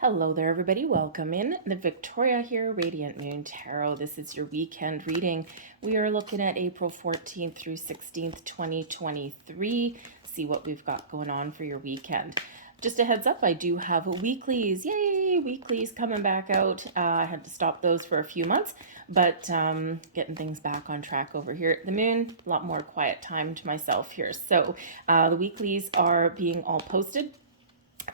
Hello there, everybody. Welcome in. The Victoria here, Radiant Moon Tarot. This is your weekend reading. We are looking at April 14th through 16th, 2023. See what we've got going on for your weekend. Just a heads up, I do have weeklies. Yay, weeklies coming back out. I had to stop those for a few months, but getting things back on track over here at the moon. A lot more quiet time to myself here. So the weeklies are being all posted,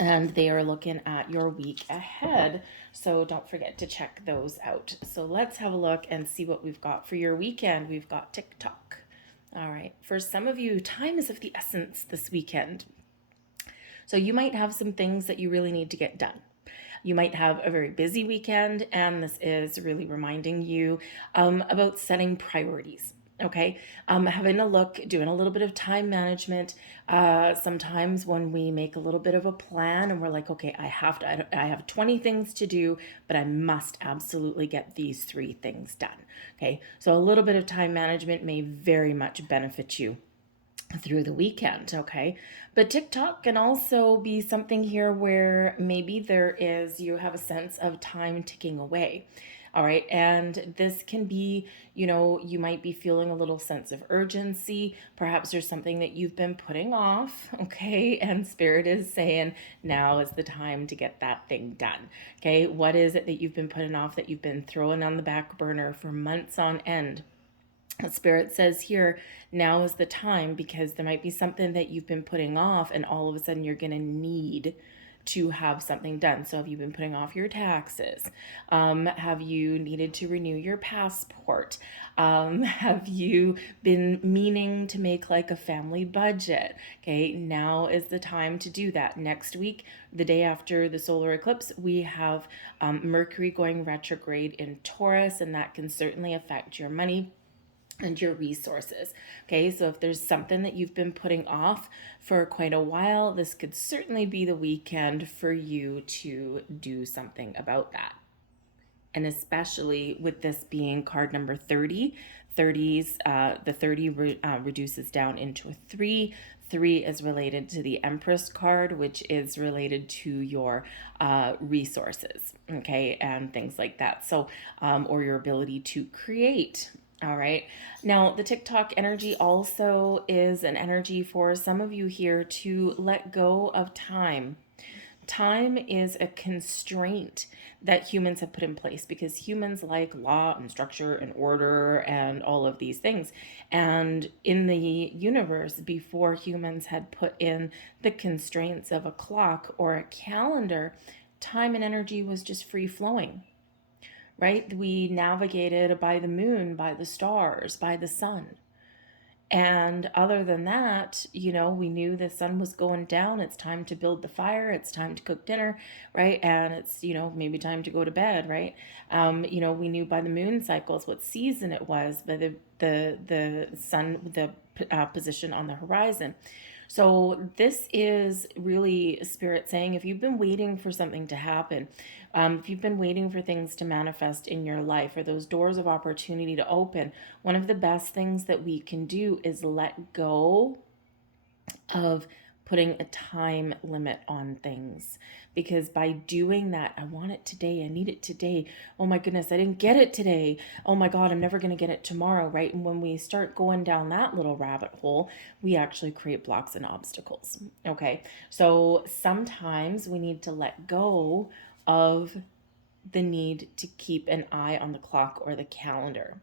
and they are looking at your week ahead. So don't forget to check those out. So let's have a look and see what we've got for your weekend. We've got TikTok. All right. For some of you, time is of the essence this weekend. So you might have some things that you really need to get done. You might have a very busy weekend, and this is really reminding you about setting priorities. Okay, having a look, doing a little bit of time management. Sometimes when we make a little bit of a plan and we're like, okay, I have 20 things to do, but I must absolutely get these 3 things done. Okay, so a little bit of time management may very much benefit you through the weekend. Okay, but TikTok can also be something here where maybe you have a sense of time ticking away. All right, and this can be, you might be feeling a little sense of urgency. Perhaps there's something that you've been putting off. Okay, and Spirit is saying now is the time to get that thing done. Okay, what is it that you've been putting off, that you've been throwing on the back burner for months on end? Spirit says here, now is the time, because there might be something that you've been putting off and all of a sudden you're going to need to have something done. So have you been putting off your taxes? Have you needed to renew your passport? Have you been meaning to make like a family budget? Okay, now is the time to do that. Next week, the day after the solar eclipse, we have Mercury going retrograde in Taurus, and that can certainly affect your money and your resources. Okay, so if there's something that you've been putting off for quite a while, this could certainly be the weekend for you to do something about that. And especially with this being card number 30, the 30 reduces down into a 3. 3 is related to the Empress card, which is related to your resources, okay, and things like that. So, or your ability to create. All right. Now, the TikTok energy also is an energy for some of you here to let go of time. Time is a constraint that humans have put in place, because humans like law and structure and order and all of these things. And in the universe, before humans had put in the constraints of a clock or a calendar, time and energy was just free flowing, right? We navigated by the moon, by the stars, by the sun. And other than that, we knew the sun was going down. It's time to build the fire. It's time to cook dinner, right? And it's, maybe time to go to bed, right? We knew by the moon cycles what season it was, by the sun, the position on the horizon. So this is really Spirit saying, if you've been waiting for something to happen, if you've been waiting for things to manifest in your life, or those doors of opportunity to open, one of the best things that we can do is let go of putting a time limit on things. Because by doing that, I want it today, I need it today, oh my goodness, I didn't get it today, oh my God, I'm never going to get it tomorrow, right? And when we start going down that little rabbit hole, we actually create blocks and obstacles. Okay, so sometimes we need to let go of the need to keep an eye on the clock or the calendar.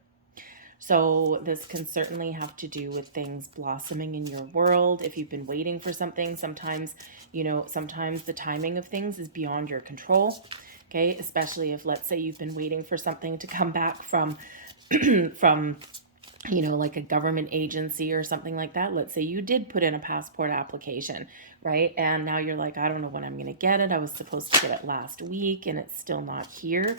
So this can certainly have to do with things blossoming in your world. If you've been waiting for something, sometimes the timing of things is beyond your control. Okay, especially if, let's say, you've been waiting for something to come back from from like a government agency or something like that. Let's say you did put in a passport application, right? And now you're like, I don't know when I'm going to get it. I was supposed to get it last week and it's still not here.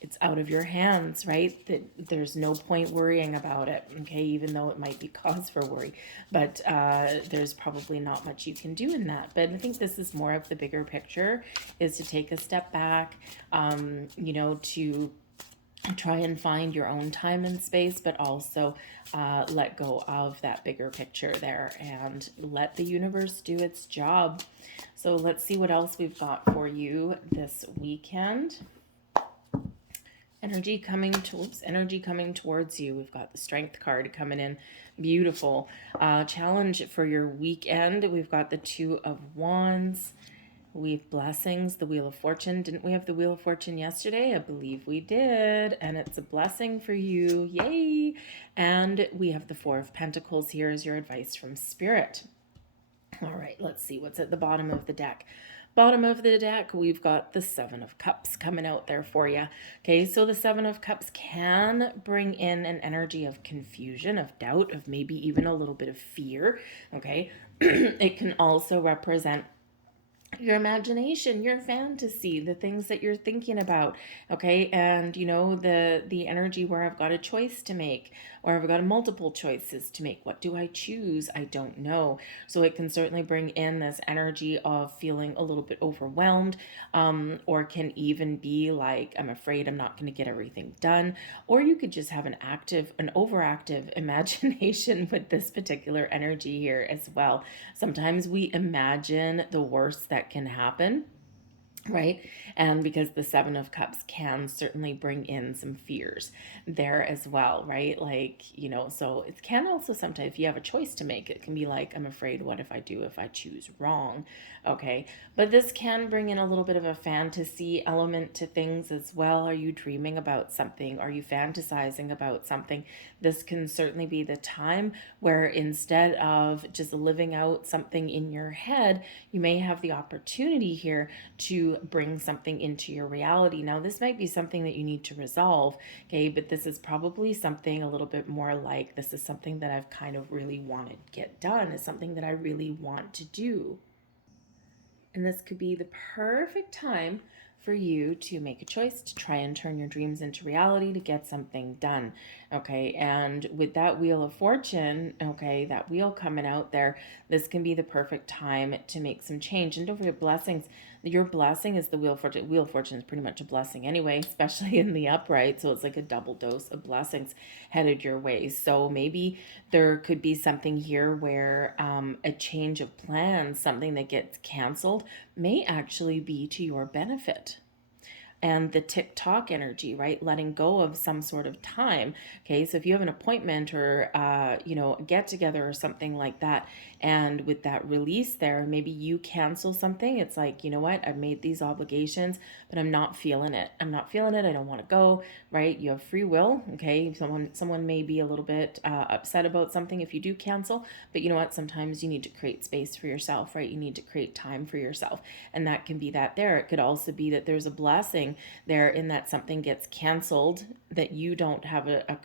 It's out of your hands, right? That there's no point worrying about it, okay? Even though it might be cause for worry, but there's probably not much you can do in that. But I think this is more of the bigger picture, is to take a step back, to Try and find your own time and space, but also let go of that bigger picture there and let the universe do its job. So let's see what else we've got for you this weekend. Energy coming towards you. We've got the Strength card coming in. Beautiful. Challenge for your weekend. We've got the Two of Wands. We've blessings, the Wheel of Fortune. Didn't we have the Wheel of Fortune yesterday? I believe we did. And it's a blessing for you. Yay. And we have the Four of Pentacles here as your advice from Spirit. All right, let's see what's at the bottom of the deck. Bottom of the deck, we've got the Seven of Cups coming out there for you. Okay, so the Seven of Cups can bring in an energy of confusion, of doubt, of maybe even a little bit of fear. Okay, it can also represent your imagination, your fantasy, the things that you're thinking about. Okay, and you know, the energy where I've got a choice to make, or I've got multiple choices to make. What do I choose? I don't know. So it can certainly bring in this energy of feeling a little bit overwhelmed, or can even be like, I'm afraid I'm not going to get everything done. Or you could just have an overactive imagination with this particular energy here as well. Sometimes we imagine the worst that can happen, right? And because the Seven of Cups can certainly bring in some fears there as well, right? Like, you know, so it can also sometimes, if you have a choice to make, it can be like, I'm afraid, what if I choose wrong? Okay, but this can bring in a little bit of a fantasy element to things as well. Are you dreaming about something? Are you fantasizing about something? This can certainly be the time where instead of just living out something in your head, you may have the opportunity here to bring something into your reality. Now, this might be something that you need to resolve, okay, but this is probably something a little bit more like, this is something that I've kind of really wanted to get done, is something that I really want to do. And this could be the perfect time for you to make a choice to try and turn your dreams into reality, to get something done. Okay, and with that Wheel of Fortune, okay, that wheel coming out there, this can be the perfect time to make some change. And don't forget, blessings. Your blessing is the Wheel of Fortune. Wheel of Fortune is pretty much a blessing anyway, especially in the upright. So it's like a double dose of blessings headed your way. So maybe there could be something here where a change of plans, something that gets canceled, may actually be to your benefit. And the tick-tock energy, right? Letting go of some sort of time. Okay, so if you have an appointment or, you know, a get-together or something like that, and with that release there, maybe you cancel something. It's like, you know what? I've made these obligations, but I'm not feeling it. I'm not feeling it. I don't want to go, right? You have free will, okay? Someone may be a little bit upset about something if you do cancel, but you know what? Sometimes you need to create space for yourself, right? You need to create time for yourself, and that can be that there. It could also be that there's a blessing there in that something gets canceled that you don't have a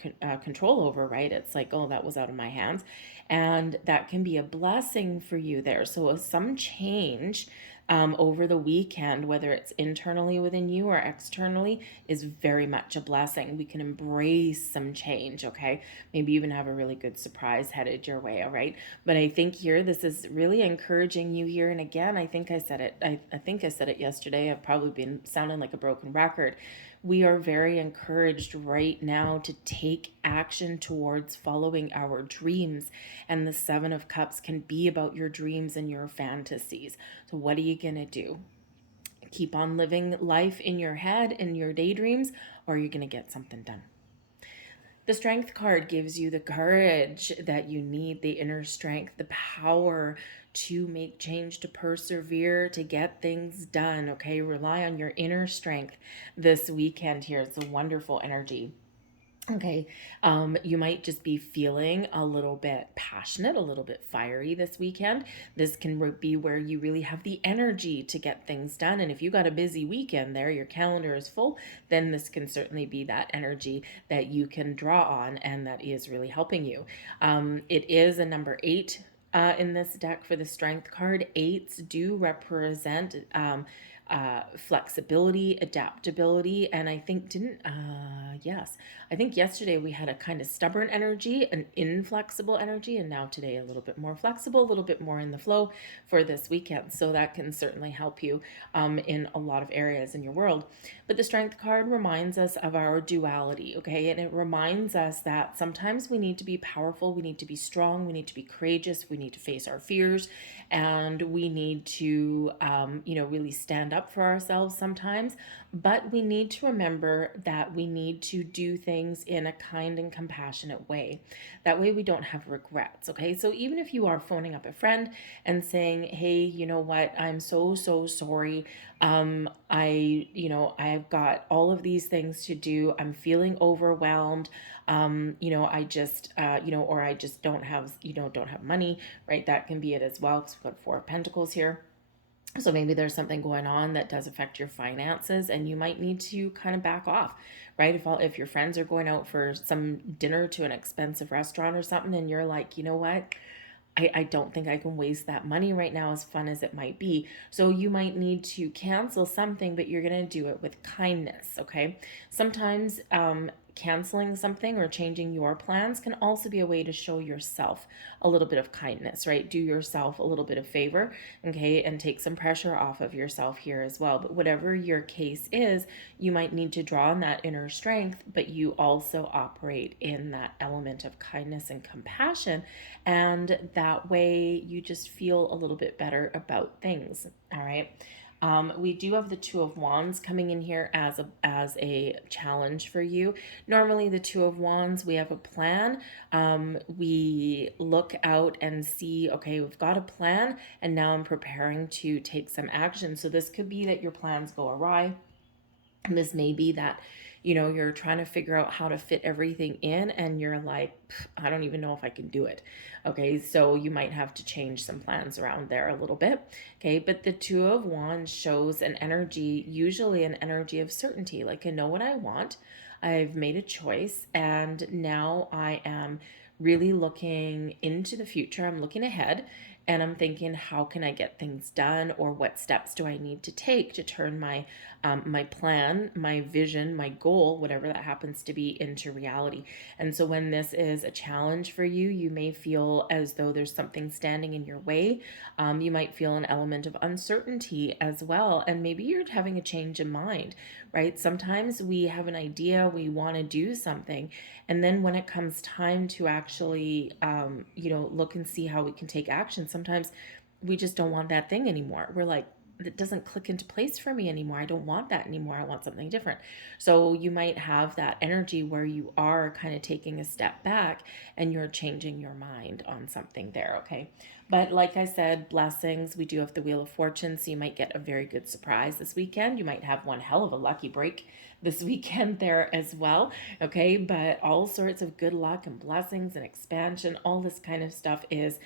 control over, right? It's like, oh, that was out of my hands. And that can be a blessing for you there. So some change over the weekend, whether it's internally within you or externally, is very much a blessing. We can embrace some change, okay? Maybe even have a really good surprise headed your way, all right? But I think here, this is really encouraging you here. And again, I think I said it. I think I said it yesterday. I've probably been sounding like a broken record. We are very encouraged right now to take action towards following our dreams. And the Seven of Cups can be about your dreams and your fantasies. So what are you going to do? Keep on living life in your head, in your daydreams, or are you going to get something done? The Strength card gives you the courage that you need, the inner strength, the power to make change, to persevere, to get things done, okay? Rely on your inner strength this weekend here. It's a wonderful energy. Okay, you might just be feeling a little bit passionate, a little bit fiery this weekend. This can be where you really have the energy to get things done. And if you got a busy weekend there, your calendar is full, then this can certainly be that energy that you can draw on, and that is really helping you. It is a number 8 in this deck for the Strength card. 8s do represent flexibility, adaptability, and I think yes, I think yesterday we had a kind of stubborn energy, an inflexible energy, and now today a little bit more flexible, a little bit more in the flow for this weekend. So that can certainly help you in a lot of areas in your world. But the Strength card reminds us of our duality, okay? And it reminds us that sometimes we need to be powerful, we need to be strong, we need to be courageous, we need to face our fears, and we need to, really stand up for ourselves sometimes. But we need to remember that we need to do things in a kind and compassionate way. That way we don't have regrets, okay? So even if you are phoning up a friend and saying, hey, you know what, I'm so, so sorry. I've got all of these things to do. I'm feeling overwhelmed. I just, or I just don't have money, right? That can be it as well, because we've got Four of Pentacles here. So maybe there's something going on that does affect your finances, and you might need to kind of back off, right? If your friends are going out for some dinner to an expensive restaurant or something, and you're like, you know what? I don't think I can waste that money right now, as fun as it might be. So you might need to cancel something, but you're going to do it with kindness, okay? Sometimes canceling something or changing your plans can also be a way to show yourself a little bit of kindness, right? Do yourself a little bit of favor, okay? And take some pressure off of yourself here as well. But whatever your case is, you might need to draw on that inner strength, but you also operate in that element of kindness and compassion. And that way you just feel a little bit better about things, all right? We do have the Two of Wands coming in here as a challenge for you. Normally, the Two of Wands, we have a plan. We look out and see, okay, we've got a plan, and now I'm preparing to take some action. So this could be that your plans go awry. And this may be that, you're trying to figure out how to fit everything in, and you're like, I don't even know if I can do it. Okay, so you might have to change some plans around there a little bit. Okay, but the Two of Wands shows an energy, usually an energy of certainty. Like, I know what I want, I've made a choice, and now I am really looking into the future. I'm looking ahead, and I'm thinking, how can I get things done, or what steps do I need to take to turn my my plan, my vision, my goal, whatever that happens to be, into reality. And so when this is a challenge for you, you may feel as though there's something standing in your way. You might feel an element of uncertainty as well, and maybe you're having a change in mind, right? Sometimes we have an idea, we want to do something, and then when it comes time to actually, look and see how we can take action, sometimes we just don't want that thing anymore. We're like, it doesn't click into place for me anymore. I don't want that anymore. I want something different. So you might have that energy where you are kind of taking a step back and you're changing your mind on something there, okay? But like I said, blessings. We do have the Wheel of Fortune, so you might get a very good surprise this weekend. You might have one hell of a lucky break this weekend there as well, okay? But all sorts of good luck and blessings and expansion, all this kind of stuff is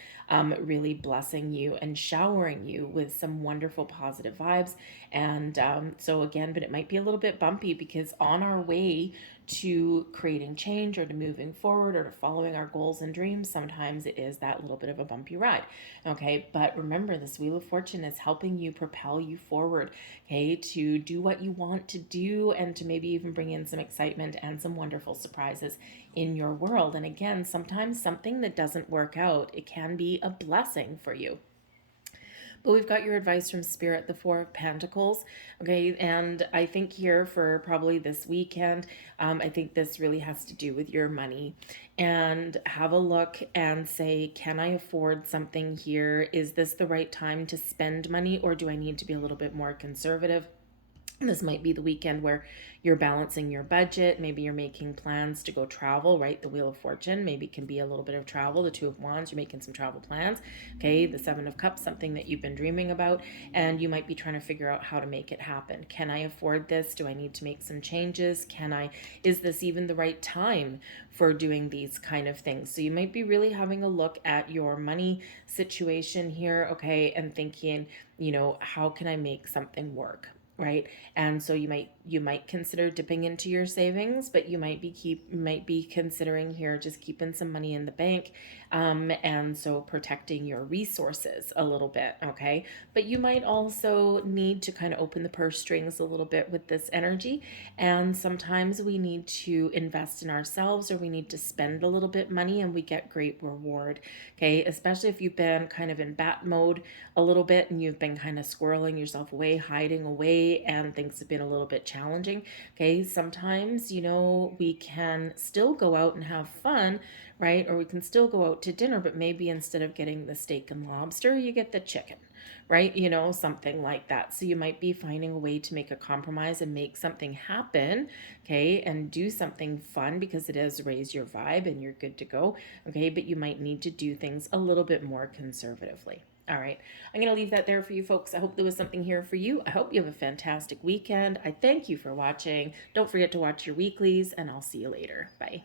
really blessing you and showering you with some wonderful positive vibes. And so again, but it might be a little bit bumpy, because on our way to creating change or to moving forward or to following our goals and dreams, sometimes it is that little bit of a bumpy ride, okay? But remember, this Wheel of Fortune is helping you propel you forward, okay, to do what you want to do, and to maybe even bring in some excitement and some wonderful surprises in your world. And again, sometimes something that doesn't work out, it can be a blessing for you. But we've got your advice from Spirit, the Four of Pentacles, okay? And I think here for probably this weekend, I think this really has to do with your money. And have a look and say, can I afford something here? Is this the right time to spend money, or do I need to be a little bit more conservative? This might be the weekend where you're balancing your budget. Maybe you're making plans to go travel, right? The Wheel of Fortune maybe can be a little bit of travel. The Two of Wands, you're making some travel plans. Okay, the Seven of Cups, something that you've been dreaming about, and you might be trying to figure out how to make it happen. Can I afford this? Do I need to make some changes? Is this even the right time for doing these kind of things? So you might be really having a look at your money situation here, okay, and thinking, how can I make something work? right? And so you might consider dipping into your savings, but you might be considering here just keeping some money in the bank, and so protecting your resources a little bit, okay? But you might also need to kind of open the purse strings a little bit with this energy, and sometimes we need to invest in ourselves, or we need to spend a little bit money and we get great reward, okay? Especially if you've been kind of in bat mode a little bit and you've been kind of squirreling yourself away, hiding away, and things have been a little bit challenging. Okay, sometimes, we can still go out and have fun, right? Or we can still go out to dinner, but maybe instead of getting the steak and lobster, you get the chicken, right? Something like that. So you might be finding a way to make a compromise and make something happen, okay, and do something fun because it does raise your vibe and you're good to go, okay, but you might need to do things a little bit more conservatively. All right. I'm going to leave that there for you folks. I hope there was something here for you. I hope you have a fantastic weekend. I thank you for watching. Don't forget to watch your weeklies, and I'll see you later. Bye.